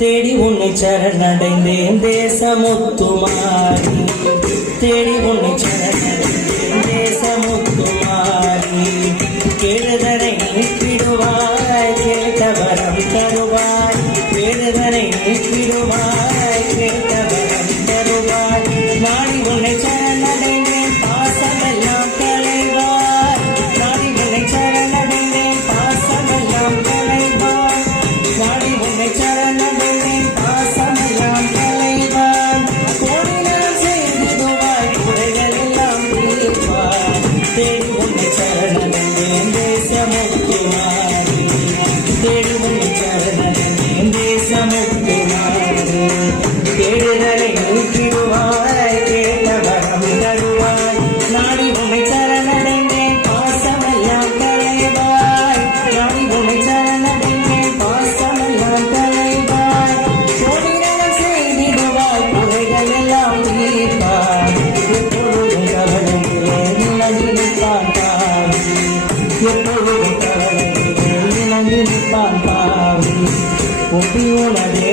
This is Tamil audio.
தேடி உன்னை சரணடைந்தேன் தேசமுத்துமாரி, தேடி உன்னை சரணடைந்தேன் தேசமுத்துமாரி. கேளுதனை நீக்கிடுவாய் கேட்டவரம் தருவாய், கேளுதனை நீக்கிடுவாய் கேட்டவரம் தருவாய். நாடி உன்னை சரணடைந்தேன் பாசமெல்லாம் களைவாய், நாடி உன்னை சரணடைந்தேன் பாசமெல்லாம் களைவாய், நாடி உன்னை சரணடைந்தேன் பாசமெல்லாம் களைவாய். கோடினால் செய்திடுவாய் குறைகள் எல்லாம் தீர்ப்பாய். தேடி உன்னை சரணடைந்தேன் தேசமுத்துமாரி, தேடி உன்னை சரணடைந்தேன் தேசமுத்துமாரி. தேடுதலை நீக்கிடுவாய் கேட்டவரம் தருவாய், நாடி உன்னை சரணடைந்தேன் பாசமெல்லாம் களைவாய், நாடி உன்னை சரணடைந்தேன் பாசமெல்லாம் களைவாய். கோடினால் செய்திடுவாய் குறைகள் எல்லாம் தீர்ப்பாய். எப்பொழுதும் கவலையிலே நிலவிருப்பான் பாவி, எப்பொழுதும் கவலையிலே நிலவிருப்பான் பாவி. ஒப்பி உனதே